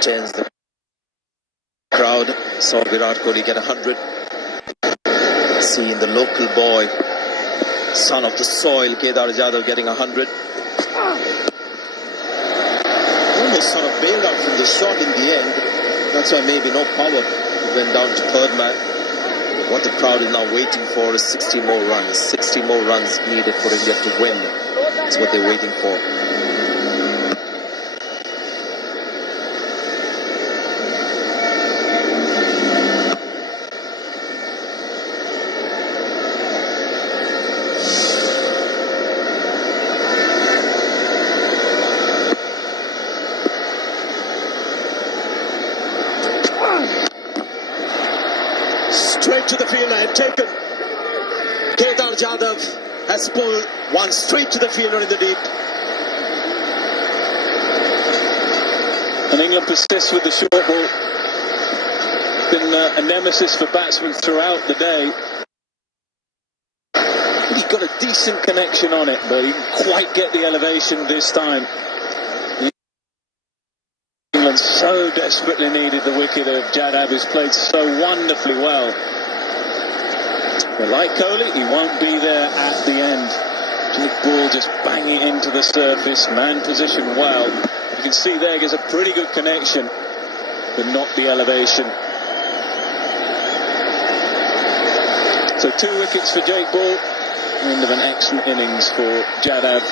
tense. The crowd saw Virat Kohli get 100. Seeing the local boy, son of the soil, Kedar Jadhav getting 100. Almost sort of bailed out from the shot in the end. That's why maybe no power. It went down to third man. What the crowd is now waiting for is 60 more runs. 60 more runs needed for India to win. That's what they're waiting for. Straight to the fielder and taken. Kedar Jadhav has pulled one straight to the fielder in the deep. And England persists with the short ball. Been a nemesis for batsmen throughout the day. He got a decent connection on it, but he didn't quite get the elevation this time. England so desperately needed the wicket of Jadhav, who's played so wonderfully well. But like Kohli, he won't be there at the end. Big ball just banging into the surface, man positioned well. You can see there gets a pretty good connection, but not the elevation. So 2 wickets for Jake Ball. End of an excellent innings for Jadhav.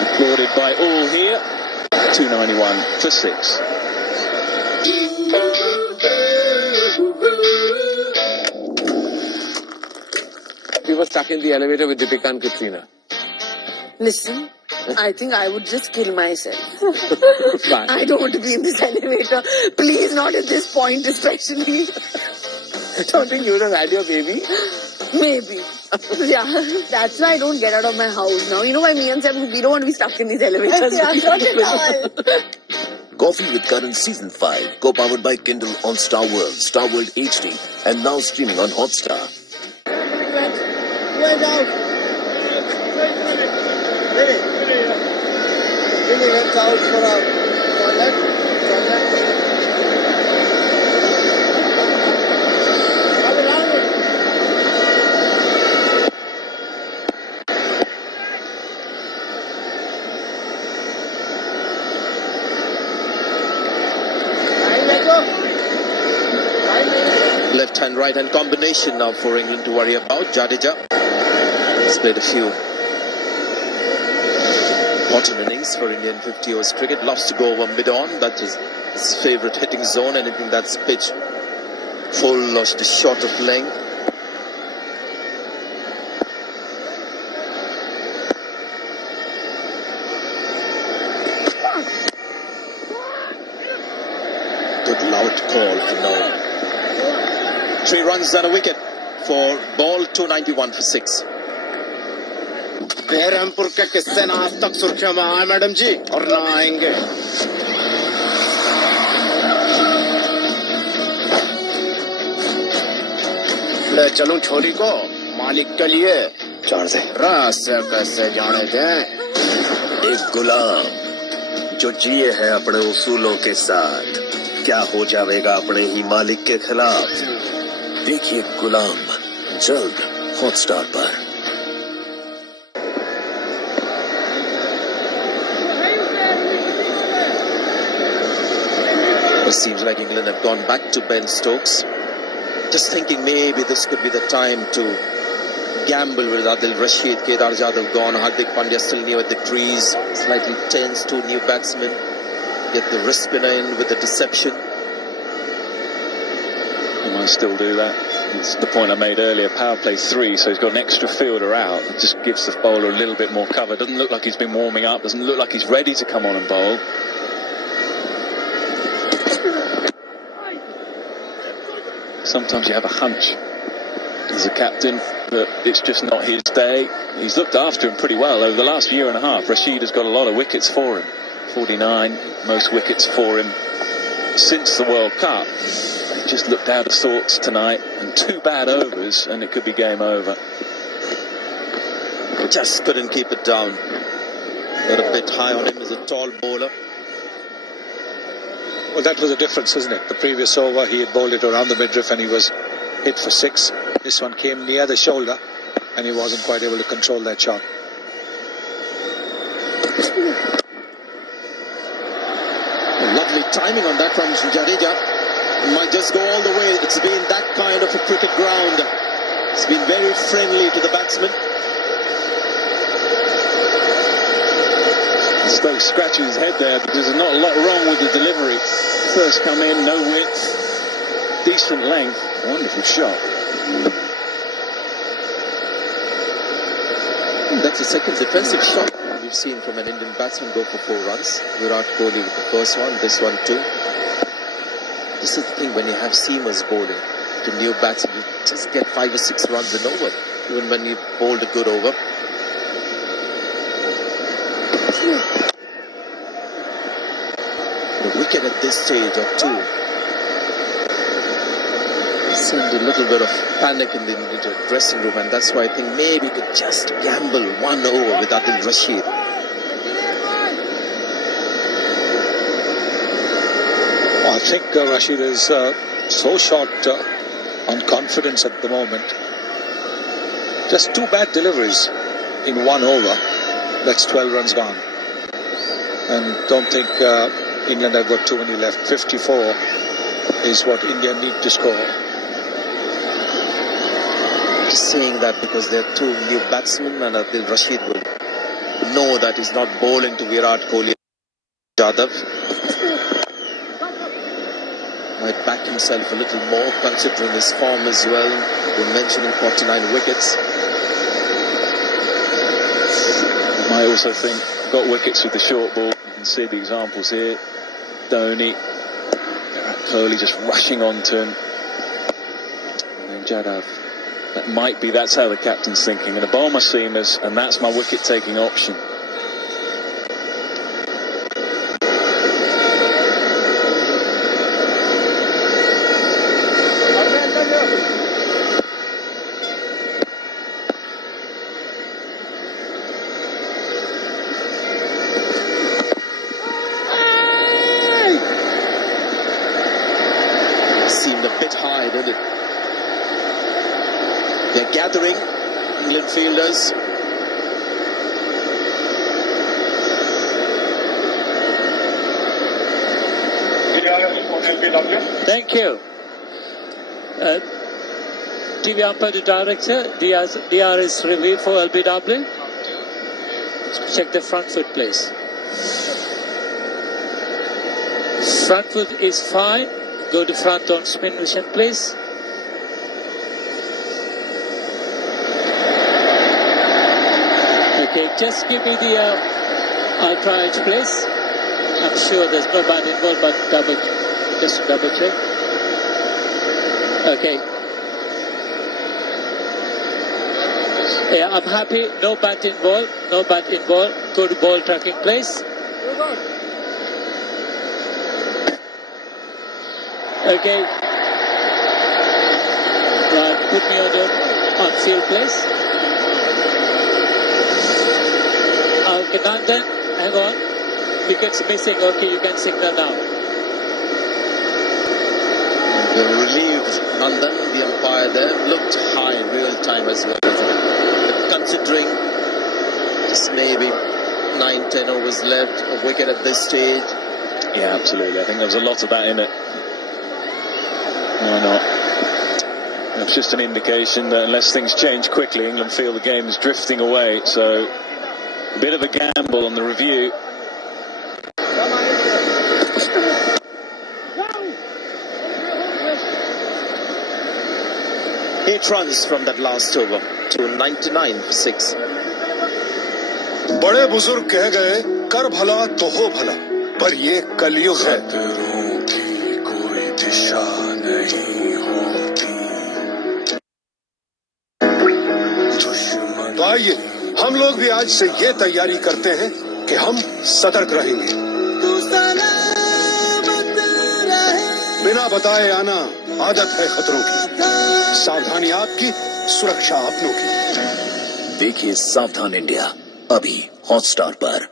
Applauded by all here. 291 for 6. We were stuck in the elevator with Deepika and Katrina. Listen, I think I would just kill myself. I don't want to be in this elevator. Please, not at this point especially. Don't think you would have had your baby? Maybe. Yeah, that's why I don't get out of my house now. You know why me and Sam, we don't want to be stuck in these elevators. Yeah, not at all. Coffee with Current Season 5, co-powered by Kindle on Star World, Star World HD, and now streaming on Hotstar. Went out. Really went out for a toilet. Left hand, right hand combination now for England to worry about. Jadeja has played a few important innings for Indian 50 overs cricket. Loves to go over mid-on. That is his favourite hitting zone. Anything that's pitched full or just short of length. Good loud call for now. 3 runs and a wicket for Ball. 291 for 6. Baharampur के किस्से ना आज तक सुर्खियों में आए madam जी और ना आएंगे. ले चलूं छोरी को मालिक के लिए चार से रहस्य कैसे जाने दें. एक गुलाम जो जिए है अपने उसूलों के साथ, क्या हो जाएगा अपने ही मालिक के खिलाफ. देखिए गुलाम जल्द हॉटस्टार पर. It seems like England have gone back to Ben Stokes. Just thinking maybe this could be the time to gamble with Adil Rashid. Kedar Jadhav gone. Hardik Pandya still new at the crease. Slightly tense, 2 new batsmen. Get the wrist spinner in with the deception. He might still do that. It's the point I made earlier. Power play 3, so he's got an extra fielder out. It just gives the bowler a little bit more cover. Doesn't look like he's been warming up. Doesn't look like he's ready to come on and bowl. Sometimes you have a hunch as a captain that it's just not his day. He's looked after him pretty well over the last year and a half. Rashid has got a lot of wickets for him. 49, most wickets for him since the World Cup. He just looked out of sorts tonight, and 2 bad overs and it could be game over. Just couldn't keep it down. Got a bit high on him as a tall bowler. Well, that was a difference, isn't it? The previous over, he had bowled it around the midriff and he was hit for 6. This one came near the shoulder and he wasn't quite able to control that shot. Lovely timing on that from Jadeja. Might just go all the way. It's been that kind of a cricket ground. It's been very friendly to the batsman. Stokes scratching his head there because there's not a lot wrong with the delivery. First come in, no width, decent length, wonderful shot. That's the second defensive shot we've seen from an Indian batsman go for 4 runs. Virat Kohli with the first one, this one too. This is the thing when you have seamers bowling to new batsmen, you just get 5 or 6 runs and over, even when you bowled a good over. The wicket at this stage of 2 sent a little bit of panic in the dressing room, and that's why I think maybe you could just gamble 1 over with Adil Rashid. I think Rashid is so short on confidence at the moment. Just 2 bad deliveries in 1 over. That's 12 runs gone. And don't think England have got too many left. 54 is what India need to score. Just saying that because there are 2 new batsmen and Adil Rashid will know that he's not bowling to Virat Kohli. Jadhav might back himself a little more considering his form as well. We're mentioning 49 wickets. You might also think, got wickets with the short ball. You can see the examples here. Dhoni, Virat Kohli just rushing onto him. And then Jadhav. That's how the captain's thinking. I'm going to bowl my seamers, and that's my wicket-taking option. Seemed a bit high, didn't it? They're gathering, England fielders. Thank you. TV umpire to director, DRS review for LBW. Check the front foot, please. Front foot is fine. Go to front on spin vision, please. Okay, just give me the ultra edge, please. I'm sure there's no bat involved, but just double check. Okay. Yeah, I'm happy. No bat involved. No bat involved. Good ball tracking, please. Okay. Right, put me on field, please. Okay, Nandan, hang on. Wickets missing. Okay, you can signal now. The relieved Nandan, the umpire there, looked high in real time as well. But considering just maybe 9-10 overs left, a wicket at this stage. Yeah, absolutely. I think there was a lot of that in it. Why not? It's just an indication that unless things change quickly, England feel the game is drifting away. So a bit of a gamble on the review. Eight runs from that last over to 99 for 6. बड़े बुजुर्ग कह गए कर भला तो हो भला पर ये कलयुग है की कोई दिशा नहीं होती तो आइए हम लोग भी आज से ये तैयारी करते हैं कि हम सतर्क रहेंगे बिना बताए आना आदत है खतरों की सावधानी आपकी सुरक्षा अपनों की देखिए सावधान इंडिया अभी हॉटस्टार पर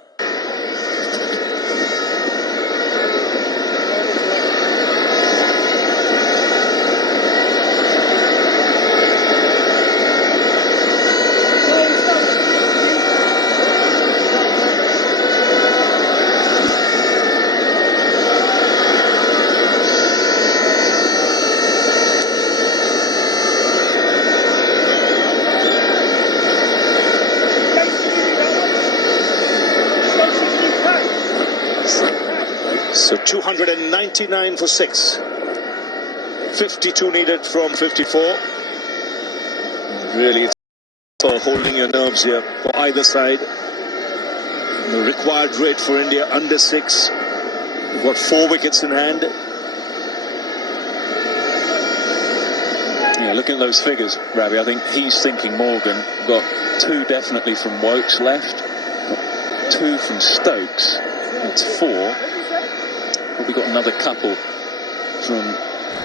So 299 for 6. 52 needed from 54. Really, it's for holding your nerves here for either side. The required rate for India under 6. We've got 4 wickets in hand. Yeah, looking at those figures, Ravi, I think he's thinking Morgan. Got 2 definitely from Wokes left. Got 2 from Stokes. That's 4. Probably got another couple from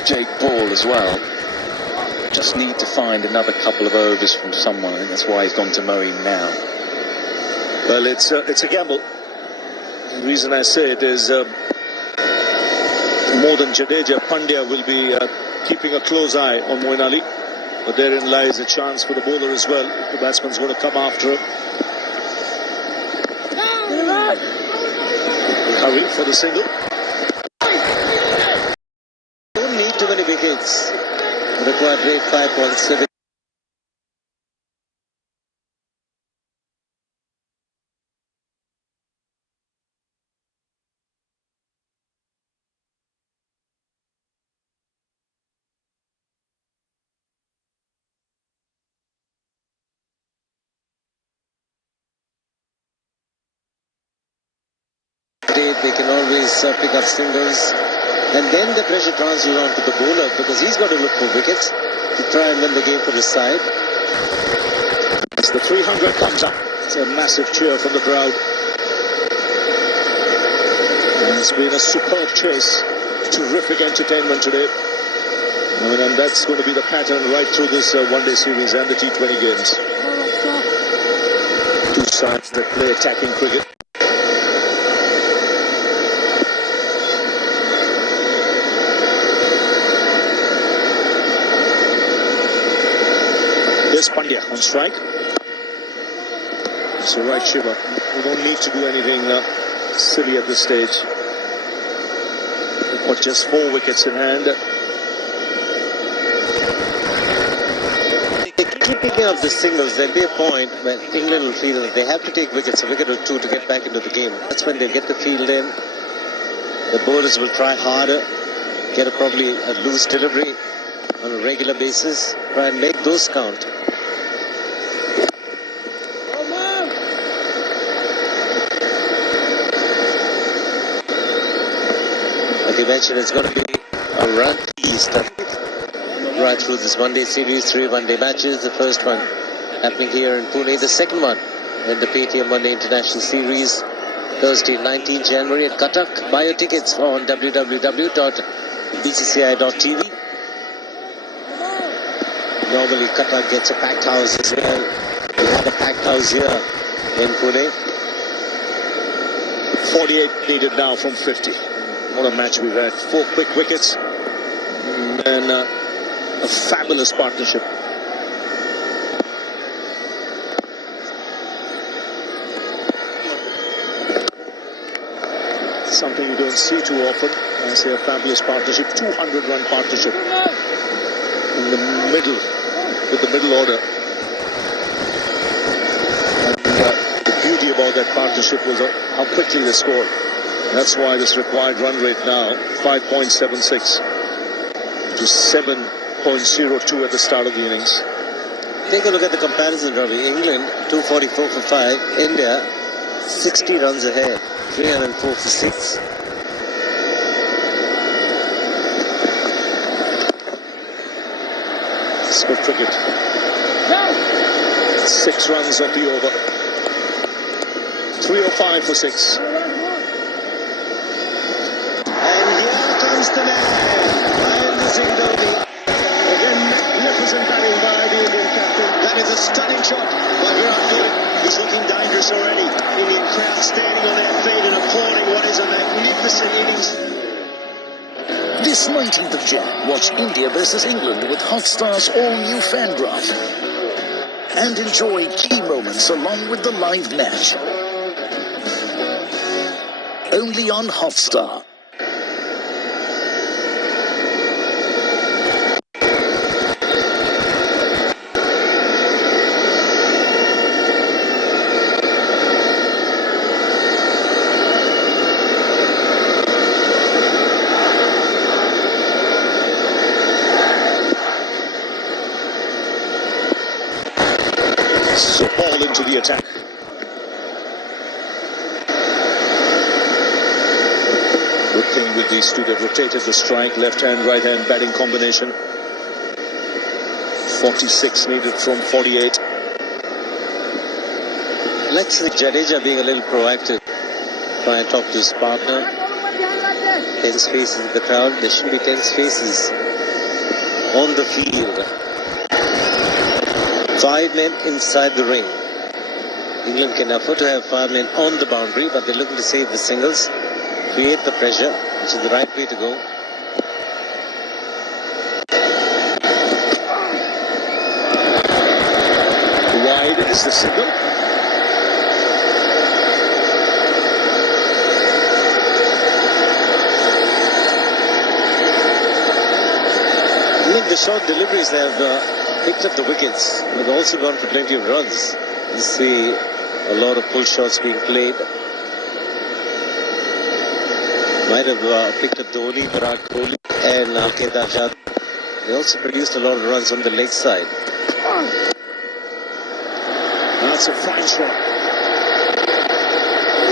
Jake Ball as well. Just need to find another couple of overs from someone. I think that's why he's gone to Moeen now. Well, it's a gamble. The reason I say it is more than Jadeja, Pandya will be keeping a close eye on Moeen Ali. But therein lies a chance for the bowler as well. The batsman's going to come after him. Hurry for the single. Don't need too many wickets. Required rate 5.7. They can always pick up singles, and then the pressure transfers on to the bowler because he's got to look for wickets to try and win the game for his side. As the 300 comes up, it's a massive cheer from the crowd. And it's been a superb chase, terrific entertainment today. And that's going to be the pattern right through this one-day series and the T20 games. 2 sides that play attacking cricket. There's Pandya on strike. So right, Shiva. We don't need to do anything silly at this stage. We've got just 4 wickets in hand. They keep picking up the singles. There'll be a point when England will feel that they have to take wickets, a wicket or 2 to get back into the game. That's when they'll get the field in. The bowlers will try harder, get probably a loose delivery on a regular basis, try and make those count. Like you mentioned, it's going to be a run feast right through this one-day series, 3 one-day matches. The first one happening here in Pune, the second one in the Paytm One-Day International Series, Thursday, 19th January at Cuttack. Buy your tickets on www.bcci.tv. Normally Cuttack gets a packed house as well. We have a packed house here in Pune. 48 needed now from 50. What a match we've had. 4 quick wickets. And a fabulous partnership. Something you don't see too often. I say a fabulous partnership. 200-run partnership. In the middle. With the middle order. And the beauty about that partnership was how quickly they scored. That's why this required run rate now, 5.76 to 7.02 at the start of the innings. Take a look at the comparison, Ravi. England, 244 for 5. India, 60 runs ahead, 304 for 6. It's good cricket. 6 runs off the over. 305 for 6. The man, Mahendra Singh Dhoni. Again, magnificent batting by the Indian captain. That is a stunning shot by Virat Kohli. He's looking dangerous already. Indian crowd standing on their feet and applauding what is a magnificent innings. This 19th of Jan, watch India versus England with Hotstar's all-new fan graph. And enjoy key moments along with the live match. Only on Hotstar. thing with these two. They've rotated the strike, left hand, right hand batting combination. 46 needed from 48. Let's see Jadeja being a little proactive. Try and talk to his partner. Tense faces in the crowd. There shouldn't be tense faces on the field. 5 men inside the ring. England can afford to have 5 men on the boundary, but they're looking to save the singles, create the pressure, which is the right way to go. Wide is the signal. Look, the short deliveries have picked up the wickets. They've also gone for plenty of runs. You see a lot of pull shots being played. Might have picked up Dhoni, Virat Kohli and Kedar Jadhav. They also produced a lot of runs on the leg side. That's a fine shot.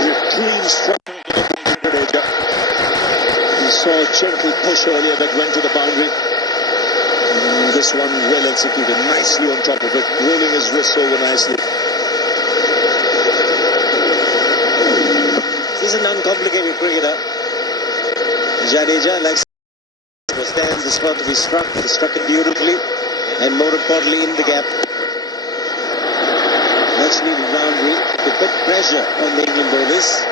A clean strike. We saw a gentle push earlier that went to the boundary. This one well executed, nicely on top of it, rolling his wrists over nicely. He's an uncomplicated cricketer. Jadeja likes to stand the spot to be struck. He struck it beautifully and more importantly in the gap. Much needed boundary to put pressure on the England bowlers.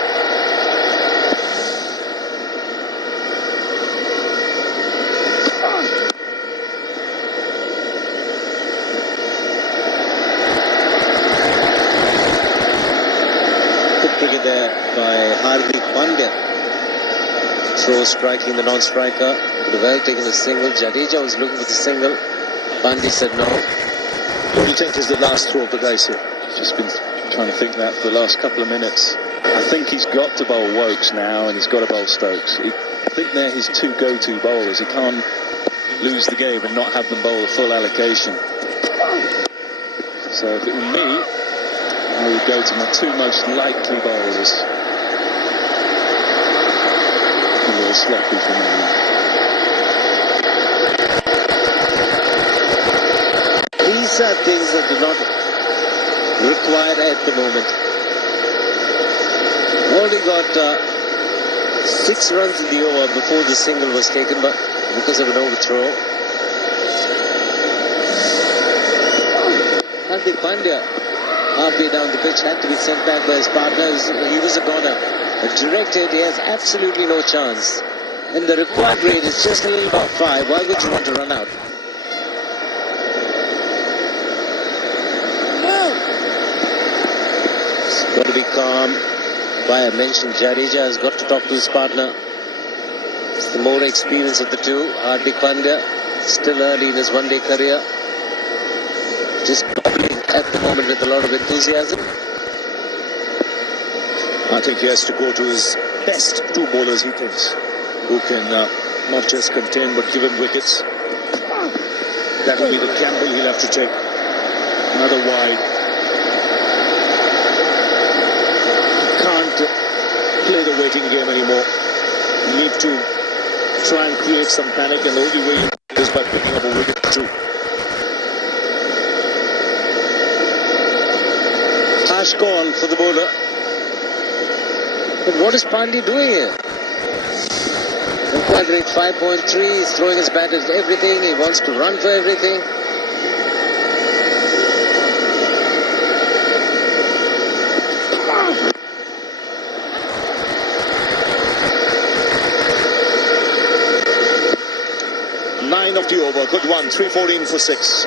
Good cricket there by Hardik Pandya. Throw striking the non-striker. Could have well taken a single. Jadeja was looking for the single. Pandya said no. What do you think is the last throw of the guys here? Just been trying to think that for the last couple of minutes. I think he's got to bowl Wokes now, and he's got to bowl Stokes. I think they're his two go-to bowlers. He can't lose the game and not have them bowl a full allocation. So if it were me, I would go to my two most likely bowlers. A little sloppy for me. These are things that do not required at the moment. Only got 6 runs in the over before the single was taken, but because of an overthrow. Hardik Pandya, halfway down the pitch, had to be sent back by his partner. He was a goner. A direct hit, he has absolutely no chance. And the required rate is just a little about 5. Why would you want to run out? Got to be calm. Why I mentioned Jadeja has got to talk to his partner. It's the more experience of the two. Hardik Pandya, still early in his one-day career. Just bubbling at the moment with a lot of enthusiasm. I think he has to go to his best 2 bowlers, he thinks, who can not just contain but give him wickets. That will be the gamble he'll have to take. Another wide. Play the waiting game anymore. You need to try and create some panic, and the only way you do is by picking up a wicket too. Harsh call for the bowler. But what is Pandya doing here? Required rate 5.3. He's throwing his bat at everything. He wants to run for everything. Of the over, good one, 314 for 6.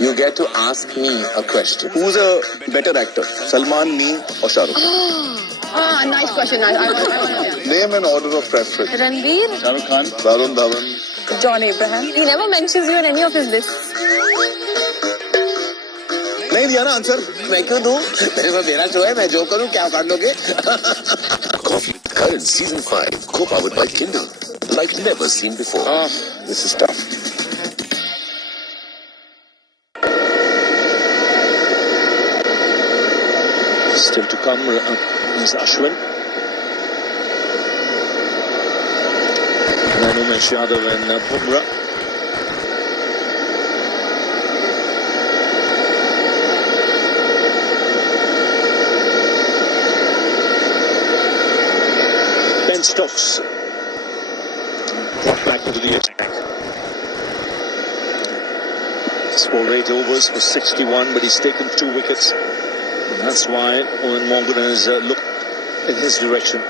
You get to ask me a question. Who's a better actor? Salman, me, or Shah Rukh? Nice question. I want to Name an order of preference. Ranveer, Shah Rukh Khan. Varun Dhawan. John Abraham. He never mentions you in any of his lists. नहीं दिया ना answer मैं क्यों दूं? मेरा show है, मैं जो करूं क्या कर लोगे? Coffee Current Season 5, co-powered by Kindle. Like never seen before. This is tough. Still to come is Ashwin. then Umesh Yadav and Bumrah. Ben Stokes brought back into the attack. Scored 8 overs for 61, but he's taken 2 wickets. And that's why Owen Morgan has looked in his direction.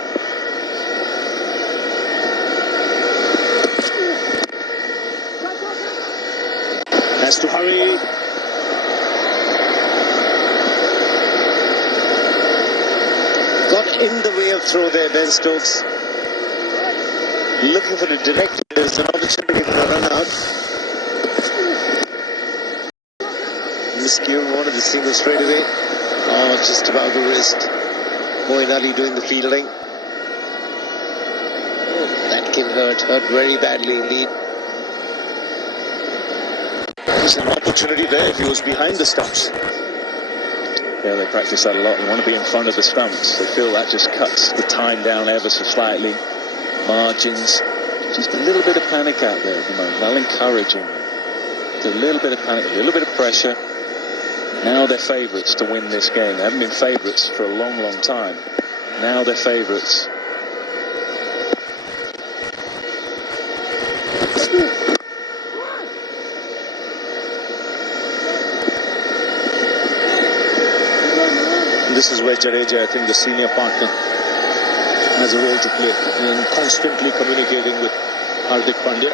Has to hurry. Got in the way of throw there, Ben Stokes. Looking for the direct. There's an opportunity for the run out. Miscue wanted the single straight away. Oh, just above the wrist. Moeen Ali doing the fielding. Oh, that can hurt very badly indeed. There's an opportunity there if he was behind the stumps. Yeah, they practice that a lot. They want to be in front of the stumps. They feel that just cuts the time down ever so slightly. Margins. Just a little bit of panic out there at the moment. I'll encourage him. Just a little bit of panic, a little bit of pressure. Now they're favourites to win this game. They haven't been favourites for a long, long time. Now they're favourites. This is where Jadeja, I think the senior partner, has a role to play in constantly communicating with Hardik Pandya.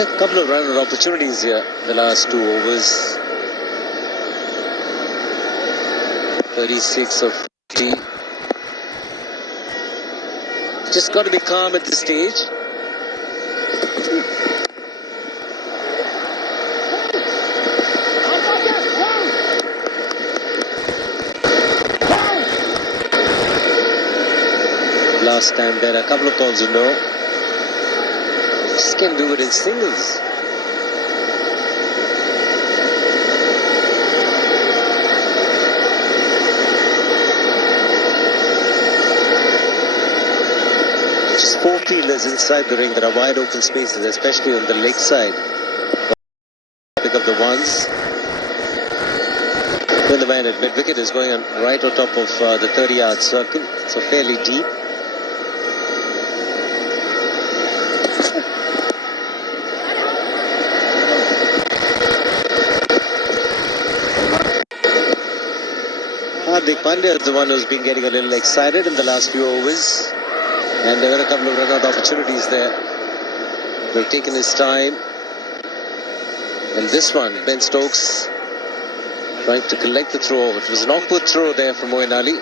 A couple of run opportunities here the last 2 overs. 36 of 50. Just got to be calm at this stage. Last time there are a couple of calls of no. Just can do it in singles. Just 4 fielders inside the ring. There are wide open spaces, especially on the leg side. Pick up the ones. When the man at mid wicket is going on right on top of the 30-yard circle, so fairly deep. Hardik Pandya is the one who's been getting a little excited in the last few overs. And there were a couple of run-out opportunities there. They've taken his time. And this one, Ben Stokes trying to collect the throw. It was an awkward throw there from Moeen Ali.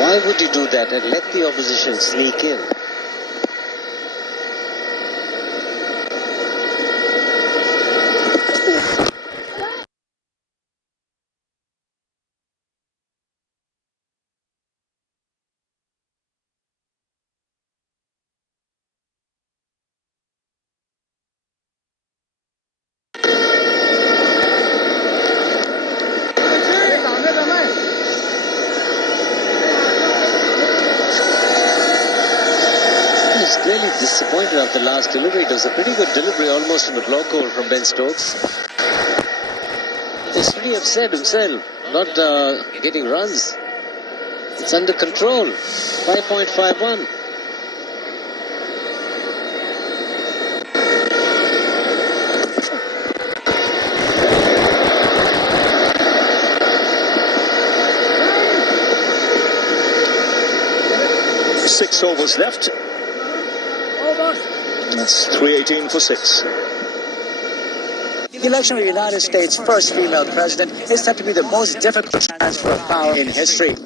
Why would you do that and let the opposition sneak in? Really disappointed after the last delivery. It was a pretty good delivery, almost in the block over from Ben Stokes. He's pretty upset himself, not getting runs. It's under control. 5.51. Six overs left. That's 318 for 6. The election of the United States' first female president is said to be the most difficult transfer of power in history.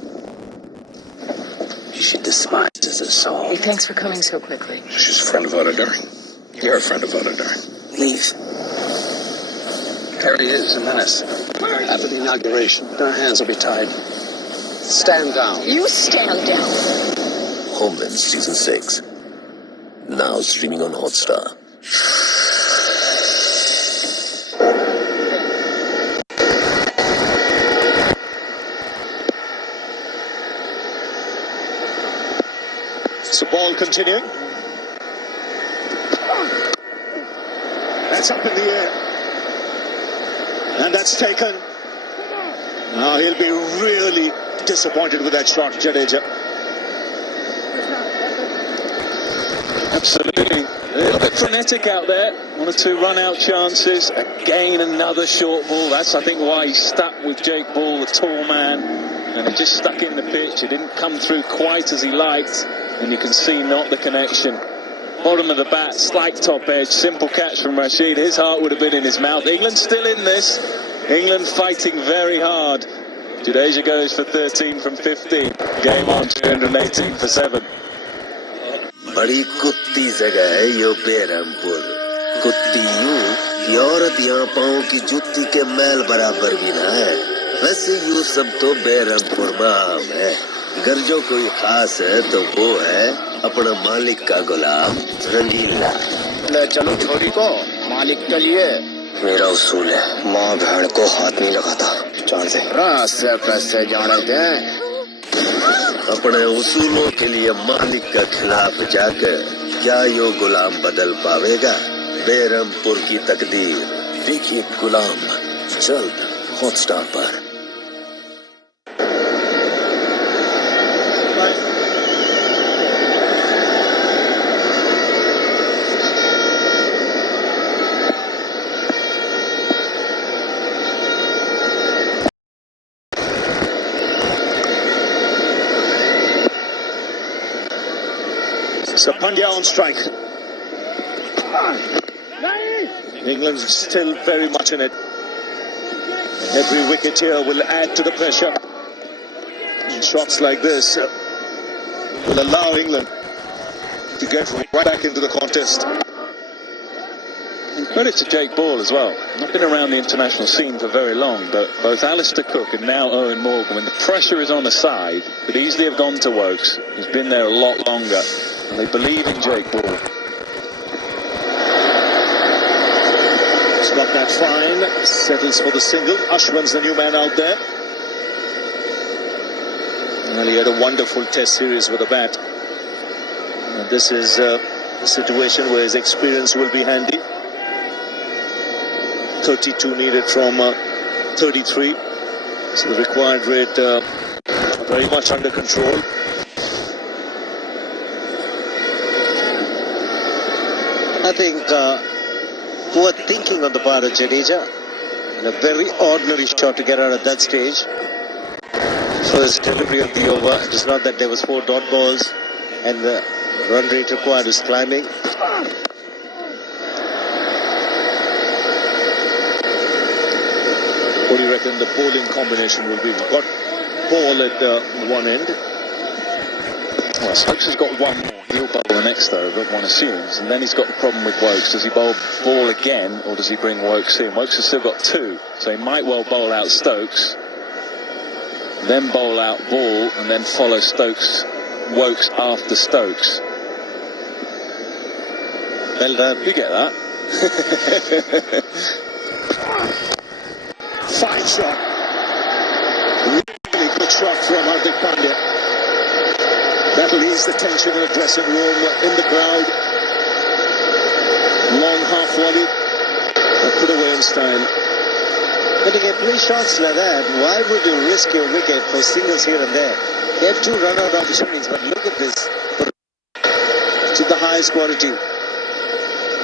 She despises us all. Hey, thanks for coming so quickly. She's a friend of Odidar. You're a friend of Odidar. Leave. There he is, a menace. After the inauguration, their hands will be tied. Stand down. You stand down. Homeland Season 6. Now streaming on Hotstar. ball continuing. That's up in the air. And that's taken. Now he'll be really disappointed with that shot, Jadeja. Absolutely. A little bit frenetic out there. 1 or 2 run-out chances. Again, another short ball. That's, I think, why he stuck with Jake Ball, the tall man. And it just stuck in the pitch. It didn't come through quite as he liked. And you can see not the connection. Bottom of the bat, slight top edge. Simple catch from Rashid. His heart would have been in his mouth. England still in this. England fighting very hard. Jadeja goes for 13 from 15. Game on, 218 for 7. बड़ी कुत्ती जगह है यो बेरमपुर। कुत्ती यूं कि औरत यहाँ पाँव की जुत्ती के मैल बराबर भी ना है। वैसे यूं सब तो बेरमपुर में आम है। अगर जो कोई खास है तो वो है अपना मालिक का गुलाम रंगीला। ले चलो छोरी को, मालिक के लिए। मेरा उसूल है, माँ भेड़ को हाथ नहीं लगाता। जान से रास्ते कैसे जाने दें? अपने उसूलों के लिए मालिक का खिलाफ जाकर क्या यो गुलाम बदल पावेगा बेरमपुर की तकदीर? देखिए गुलाम जल्द हॉटस्टार पर। So Pandya on strike. England's still very much in it. Every wicket here will add to the pressure. And shots like this will allow England to get right back into the contest. And credit to Jake Ball as well. Not been around the international scene for very long, but both Alistair Cook and now Owen Morgan, when the pressure is on the side, could easily have gone to Wokes. He's been there a lot longer. And they believe in Jake Ball. He's got that fine, settles for the single. Ashwin's the new man out there. Well, he had a wonderful test series with the bat. And this is a situation where his experience will be handy. 32 needed from 33. So the required rate very much under control. I think poor thinking on the part of Jadeja, and a very ordinary shot to get out at that stage. First delivery of the over. It is not that there was 4 dot balls and the run rate required is climbing. What do you reckon the bowling combination will be? We've got Ball at one end. Well, Stokes has got one more. He'll bowl the next over, one assumes. And then he's got the problem with Wokes. Does he bowl Ball again, or does he bring Wokes in? Wokes has still got 2, so he might well bowl out Stokes, then bowl out Ball, and then follow Wokes after Stokes. Well done. You get that? Fine shot. Really good shot from Hardik Pandya. That'll ease the tension in the dressing room, in the crowd. Long half volley, put away in style. When you get 3 shots like that, why would you risk your wicket for singles here and there? They have 2 run-out opportunities, but look at this. To the highest quality.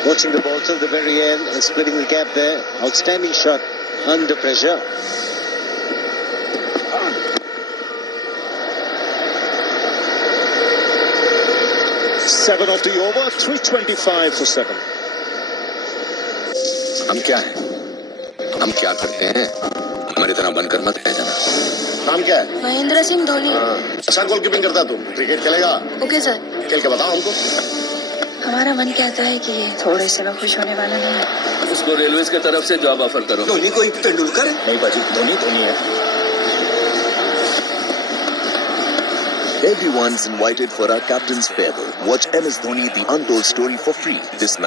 Watching the ball till the very end and splitting the gap there. Outstanding shot under pressure. Seven of the over, 325 for 7. हम क्या है? हम क्या करते हैं? हमारी तरह बनकर मत रह जाना। नाम क्या है? महेंद्र सिंह धोनी। अच्छा गोलकीपिंग करता तू? क्रिकेट खेलेगा? Okay sir. खेल के बताओ हमको। हमारा मन कहता है कि थोड़े से में खुश होने वाला नहीं है। उसको रेलवेज की तरफ से जॉब ऑफर करो। धोनी कोई तेंदुलकर है? नहीं बाजी, धोनी है। Everyone's invited for our captain's farewell. Watch MS Dhoni, the untold story for free this night.